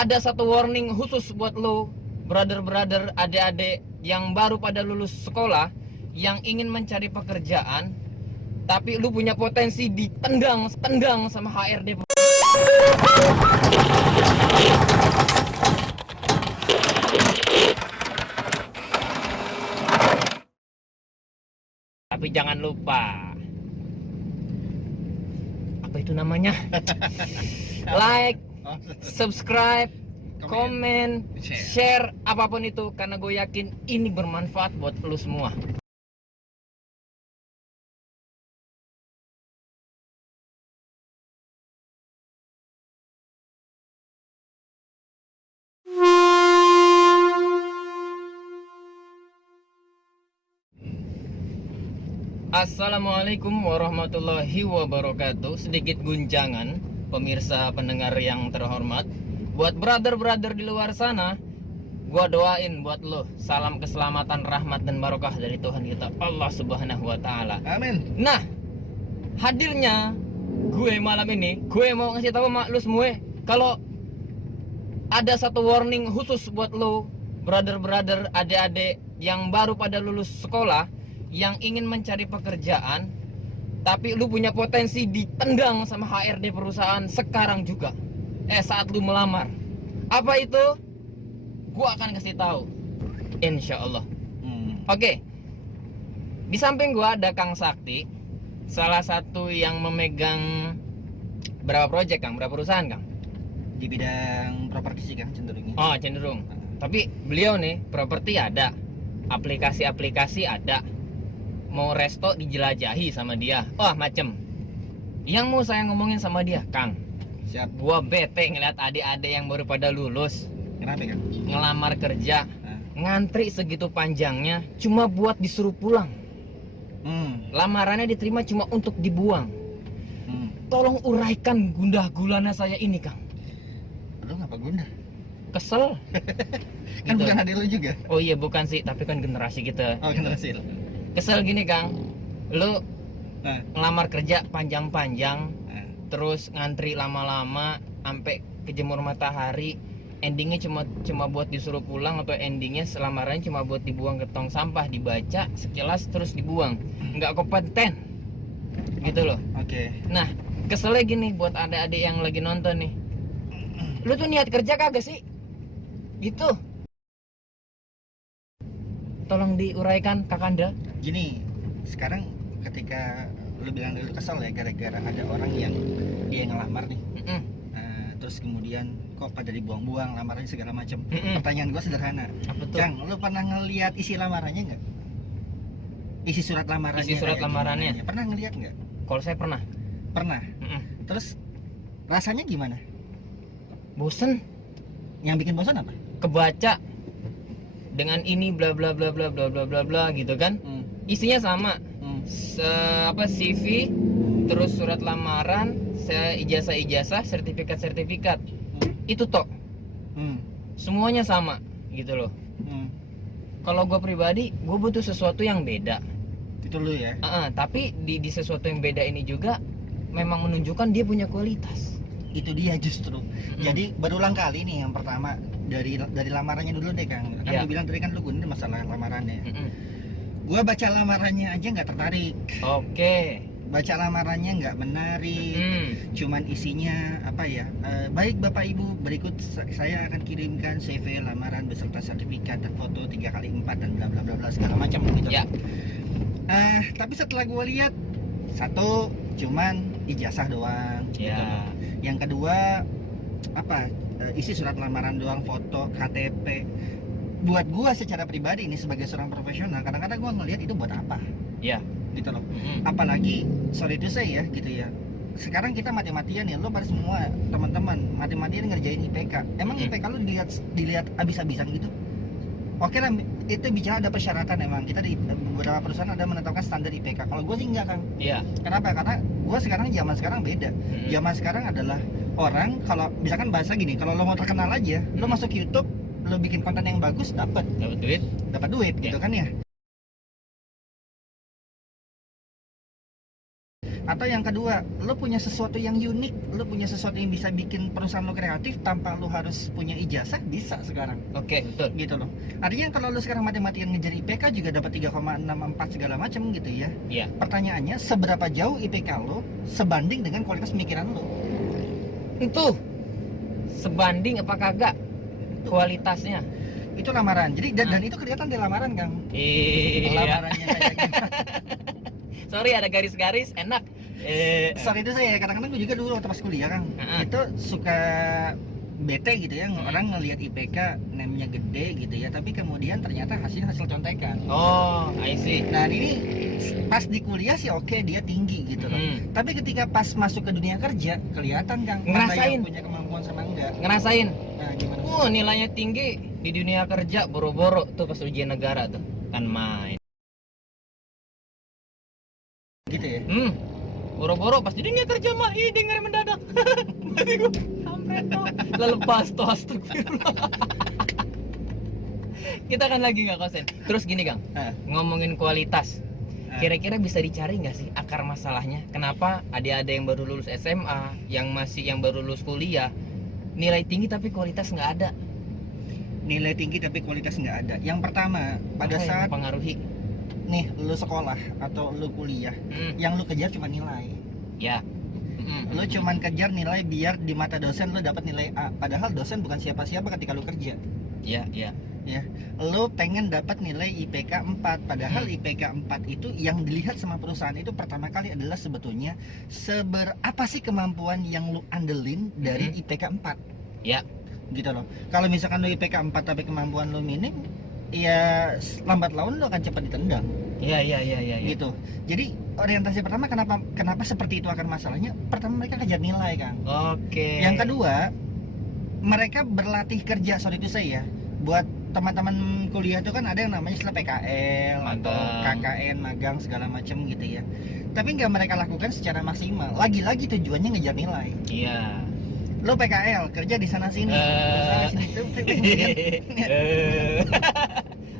ada satu warning khusus buat lo, brother-brother, adik-adik yang baru pada lulus sekolah, yang ingin mencari pekerjaan, tapi lu punya potensi ditendang sama HRD. Tapi jangan lupa, apa itu namanya? Like, subscribe, komen, share, apapun itu, karena gue yakin ini bermanfaat buat lu semua. Assalamualaikum warahmatullahi wabarakatuh. Sedikit gunjangan, pemirsa pendengar yang terhormat. Buat brother-brother di luar sana, gua doain buat lo salam keselamatan, rahmat dan barokah dari Tuhan kita Allah Subhanahu wa taala. Amin. Nah, hadirnya gue malam ini, gue mau ngasih tahu sama lu semua, kalau ada satu warning khusus buat lo, brother-brother, adik-adik yang baru pada lulus sekolah, yang ingin mencari pekerjaan, tapi lu punya potensi ditendang sama HRD perusahaan sekarang juga. Saat lu melamar. Apa itu? Gua akan kasih tahu, insya Allah. Oke. Di samping gua ada Kang Sakti, salah satu yang memegang berapa proyek, Kang? Berapa perusahaan, Kang? Di bidang properti sih, Kang, cenderungnya. Oh, cenderung. Tapi beliau nih, properti ada, aplikasi-aplikasi ada, mau resto dijelajahi sama dia, wah macem. Yang mau saya ngomongin sama dia, Kang, Siap. gua bete ngeliat adik-adik yang baru pada lulus Kenapa, Kang? ngelamar kerja, ngantri segitu panjangnya cuma buat disuruh pulang. Lamarannya diterima cuma untuk dibuang. Tolong uraikan gundah gulana saya ini, Kang. Lu ngapa gundah? Kesel. Kan Gitu. bukan adik lu juga. Oh iya, bukan sih, tapi kan generasi kita. Oh, generasi lu. Kesel gini, Kang, lu Nah, ngelamar kerja panjang-panjang, nah. terus ngantri lama-lama sampai kejemur matahari, endingnya cuma buat disuruh pulang, atau endingnya selamarannya cuma buat dibuang ke tong sampah, dibaca sekilas terus dibuang, nggak kompeten gitu loh. Oke. Nah, keselnya gini buat adik-adik yang lagi nonton nih, lu tuh niat kerja kagak sih gitu? Tolong diuraikan, Kakanda. Gini, sekarang ketika lu bilang lu kesel ya gara-gara ada orang yang dia ngelamar nih. Terus kemudian kok pada dibuang-buang lamarannya segala macam. Pertanyaan gua sederhana. Apa tuh? Kang, lu pernah ngelihat isi lamarannya nggak? Isi surat lamarannya. Isi surat kayak lamarannya. gimana? Pernah ngelihat nggak? Kalau saya pernah. Pernah. Terus rasanya gimana? Bosen. Yang bikin bosan apa? Kebaca dengan ini bla bla bla bla bla bla bla bla gitu kan. Isinya sama. CV, terus surat lamaran, ijazah-ijazah, sertifikat-sertifikat. Itu tok. Semuanya sama gitu loh. Kalau gue pribadi, gue butuh sesuatu yang beda. Itu lu ya. Tapi di sesuatu yang beda ini juga memang menunjukkan dia punya kualitas. Itu dia justru. Jadi berulang kali nih, yang pertama dari lamarannya dulu deh, Kang. Kan Ya. lu bilang tadi kan lu guna masalah lamarannya. Gua baca lamarannya aja nggak tertarik. Oke. Baca lamarannya nggak menarik. Cuman isinya apa ya? Baik Bapak Ibu, berikut saya akan kirimkan CV lamaran beserta sertifikat dan foto 3x4 dan bla bla bla bla segala macam gitu. Ya. Tapi setelah gua lihat, satu cuman ijazah doang. Gitu Ya. loh. Yang kedua apa? Isi surat lamaran doang, foto, KTP. Buat gua secara pribadi ini sebagai seorang profesional, kadang-kadang gua ngelihat itu buat apa? Ya. Gitu loh. Apalagi sorry to say ya, gitu ya. Sekarang kita mati-matian ya, lo pada semua teman-teman mati-matian ngerjain IPK. Emang IPK lo dilihat habis-habisan gitu? Oke lah, itu bicara ada persyaratan, emang kita di beberapa perusahaan ada menetapkan standar IPK. Kalau gue sih enggak, Kang. Iya. Kenapa? Karena gue sekarang zaman sekarang beda. Zaman sekarang adalah orang, kalau misalkan bahasa gini, kalau lo mau terkenal aja, lo masuk YouTube, lo bikin konten yang bagus, dapat duit gitu kan ya. Atau yang kedua, lo punya sesuatu yang unik, lo punya sesuatu yang bisa bikin perusahaan lo kreatif tanpa lo harus punya ijazah, bisa sekarang. Oke, betul. Gitu loh. Artinya kalau lo sekarang mati-matian ngejar IPK juga dapat 3,64 segala macam gitu ya. Iya. Pertanyaannya, seberapa jauh IPK lo sebanding dengan kualitas pemikiran lo? Itu sebanding apa kagak kualitasnya? Itu lamaran. Jadi dan itu kelihatan di lamaran, Kang. Iya. Lamarannya saya. Sorry ada garis-garis enak. Sorry itu saya kadang-kadang gue juga dulu waktu pas kuliah, Kang. Itu suka bete gitu ya, orang ngelihat IPK namanya gede gitu ya, tapi kemudian ternyata hasil contekan. Oh, I see. Nah ini pas di kuliah sih oke, dia tinggi gitu loh. Tapi ketika pas masuk ke dunia kerja kelihatan, Kang, mana Ngerasain. yang punya kemampuan sama enggak. Ngerasain. Nah gimana? Nilainya tinggi di dunia kerja boro-boro tuh pas ujian negara tuh kan main. Gitu ya. Boro-boro pas di dunia kerja mah dengerin mendadak. Mati gua. Kampret toh. Lalu pas toh, astagfirullah. Kita kan lagi nggak konsen. Terus gini, Kang. Ngomongin kualitas. Kira-kira bisa dicari nggak sih akar masalahnya? Kenapa adik-adik yang baru lulus SMA, yang baru lulus kuliah, nilai tinggi tapi kualitas nggak ada? Nilai tinggi tapi kualitas nggak ada. Yang pertama, pada Apa yang saat mempengaruhi? nih lu sekolah atau lu kuliah, yang lu kejar cuma nilai. Ya. Lu cuman kejar nilai biar di mata dosen lu dapat nilai A. Padahal dosen bukan siapa-siapa ketika lu kerja. Iya, iya. Ya, lu pengen dapat nilai IPK 4, padahal IPK 4 itu yang dilihat sama perusahaan itu pertama kali adalah sebetulnya apa sih kemampuan yang lu andelin dari IPK 4. Ya. Gitu loh. Kalau misalkan lu IPK 4 tapi kemampuan lu minim, ya lambat laun lu akan cepat ditendang. Iya. Gitu. Jadi orientasi pertama kenapa seperti itu akar masalahnya? Pertama mereka kejar nilai, Kang. Oke. Yang kedua, mereka berlatih kerja, sorry itu saya ya. Buat teman-teman kuliah itu kan ada yang namanya istilah PKL atau KKN, magang segala macam gitu ya. Tapi nggak mereka lakukan secara maksimal. Lagi-lagi tujuannya ngejar nilai. Iya. Lo PKL kerja di sana sini.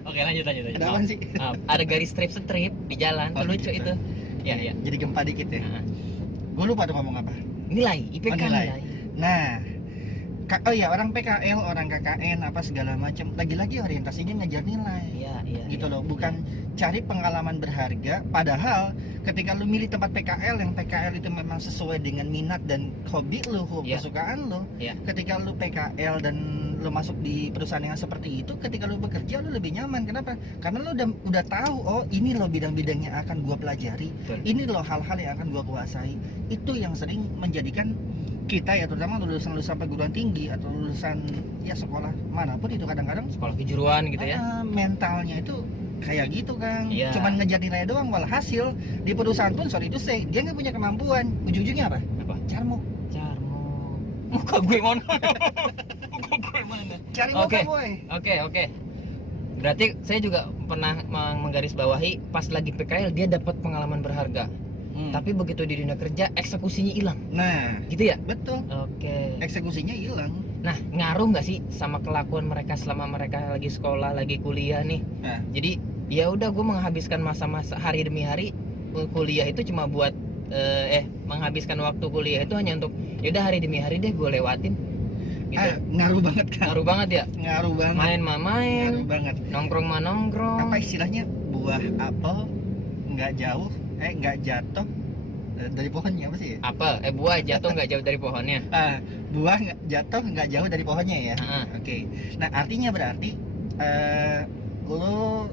Oke, lanjut. Ada apaan sih? Ada garis strip di jalan, Oh, lucu gitu. itu. Ya. Jadi gempa dikit ya. Gue lupa tuh ngomong apa. Nilai, IPK nilai. Nah, oh iya, orang PKL, orang KKN apa segala macam, lagi-lagi orientasinya ngejar nilai. Iya. Gitu loh, bukan cari pengalaman berharga. Padahal ketika lu milih tempat PKL yang PKL itu memang sesuai dengan minat dan hobi lu, kesukaan lu. Ketika lu PKL dan lu masuk di perusahaan yang seperti itu, ketika lu bekerja lu lebih nyaman. Kenapa? Karena lu udah tahu, oh ini loh bidang-bidang yang akan gua pelajari. Ini loh hal-hal yang akan gua kuasai. Itu yang sering menjadikan kita ya, terutama lulusan perguruan tinggi atau lulusan ya sekolah manapun itu kadang-kadang sekolah kejuruan gitu ya. Mentalnya itu kayak gitu, Kang. Iya. Cuman ngejar nilai doang, walhasil di perusahaan pun sorry itu saya dia nggak punya kemampuan. Ujung-ujungnya apa? Carmo. Muka gue mana? Muka gue mana? Cari muka, boy. Oke. Berarti saya juga pernah menggarisbawahi pas lagi PKL dia dapat pengalaman berharga. Tapi begitu di dunia kerja eksekusinya hilang. Nah, gitu ya? Betul. Oke. Eksekusinya hilang. Nah, ngaruh nggak sih sama kelakuan mereka selama mereka lagi sekolah, lagi kuliah nih? Nah. Jadi ya udah gue menghabiskan masa-masa hari demi hari kuliah itu cuma buat menghabiskan waktu kuliah itu hanya untuk ya udah hari demi hari deh gue lewatin. Gitu. Ngaruh banget, kan? Ngaruh banget ya? Ngaruh banget. Main. Ngaruh banget. Nongkrong. Apa istilahnya? Buah apel nggak jatuh dari pohonnya, apa sih? Buah jatuh nggak jauh dari pohonnya. Buah jatuh nggak jauh dari pohonnya ya. Oke. Nah artinya berarti lo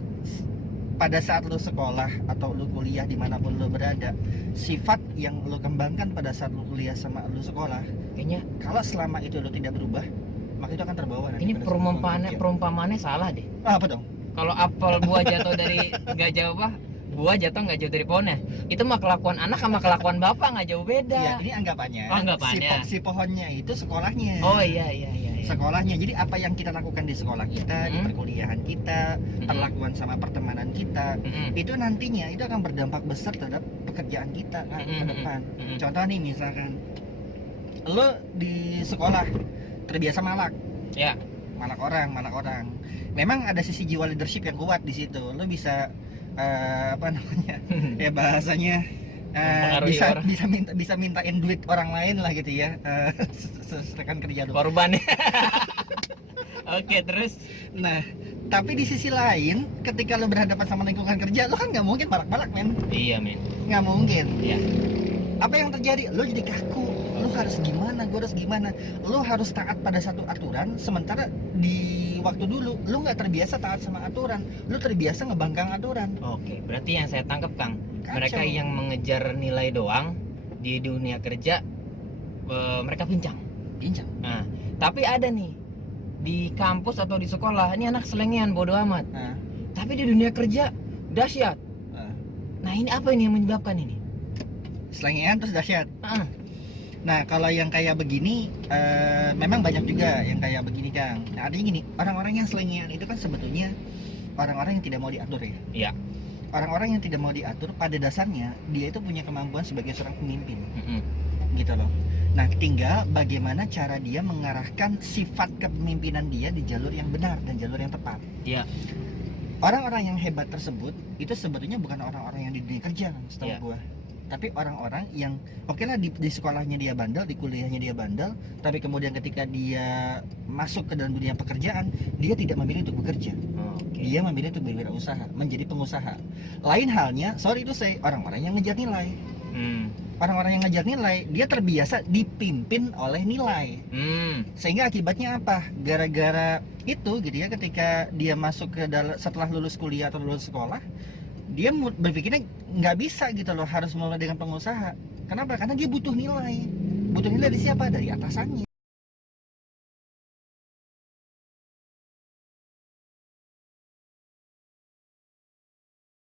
pada saat lo sekolah atau lo kuliah dimanapun lo berada, sifat yang lo kembangkan pada saat lo kuliah sama lo sekolah, kayaknya kalau selama itu lo tidak berubah, maka itu akan terbawa. Ini perumpamaannya salah deh. Apa dong? Kalau apel buah jatuh dari nggak jauh buah jatuh nggak jauh dari pohonnya, itu mah kelakuan anak sama kelakuan bapak nggak jauh beda. Iya, ini anggapannya. Si pohonnya itu sekolahnya. Oh iya. Sekolahnya. Jadi apa yang kita lakukan di sekolah kita, di perkuliahan kita, perlakuan sama pertemanan kita, itu nantinya itu akan berdampak besar terhadap pekerjaan kita ke depan. Contoh nih misalkan, lo di sekolah terbiasa malak. Ya. Malak orang. Memang ada sisi jiwa leadership yang kuat di situ. Lo bisa ya bahasanya Mempengaruhi bisa orang. bisa mintain duit orang lain lah gitu ya, rekan kerja lu. Korban. Oke, terus Nah, tapi di sisi lain, ketika lo berhadapan sama lingkungan kerja, lo kan nggak mungkin balak-balak, men. iya men. Nggak mungkin. Iya. Apa yang terjadi? Lo jadi kaku. Lo harus gimana? Gue harus gimana? Lo harus taat pada satu aturan. Sementara di waktu dulu, lo nggak terbiasa taat sama aturan. Lo terbiasa ngebangkang aturan. Oke, berarti yang saya tangkap Kang, Kacau. mereka yang mengejar nilai doang di dunia kerja, mereka pincang. Pincang. Nah, tapi ada nih di kampus atau di sekolah, ini anak selengean bodo amat. Nah, Tapi di dunia kerja dahsyat. nah. Nah, ini apa ini yang menyebabkan ini? Selengean terus dahsyat. Ah, Nah, kalau yang kayak begini, memang banyak juga yang kayak begini, Kang. Nah, artinya gini, orang-orang yang selengean itu kan sebetulnya orang-orang yang tidak mau diatur ya. iya. Orang-orang yang tidak mau diatur pada dasarnya dia itu punya kemampuan sebagai seorang pemimpin, Mm-mm. gitu loh. Nah, tinggal bagaimana cara dia mengarahkan sifat kepemimpinan dia di jalur yang benar dan jalur yang tepat. Iya. Orang-orang yang hebat tersebut itu sebetulnya bukan orang-orang yang di dunia kerja, kan, setahu Iya. gua. Tapi orang-orang yang oke lah di sekolahnya dia bandel, di kuliahnya dia bandel, tapi kemudian ketika dia masuk ke dalam dunia pekerjaan, dia tidak memilih untuk bekerja. Oke. Dia memilih untuk berwirausaha, menjadi pengusaha. Lain halnya, sorry itu saya, orang-orang yang ngejar nilai. Hmm. Orang-orang yang ngejar nilai, dia terbiasa dipimpin oleh nilai. Hmm. Sehingga akibatnya apa? Gara-gara itu gitu ya, ketika dia masuk ke setelah lulus kuliah atau lulus sekolah, dia berpikirnya nggak bisa gitu loh, harus mulai dengan pengusaha. Kenapa? Karena dia butuh nilai. Butuh nilai dari siapa? Dari atasannya.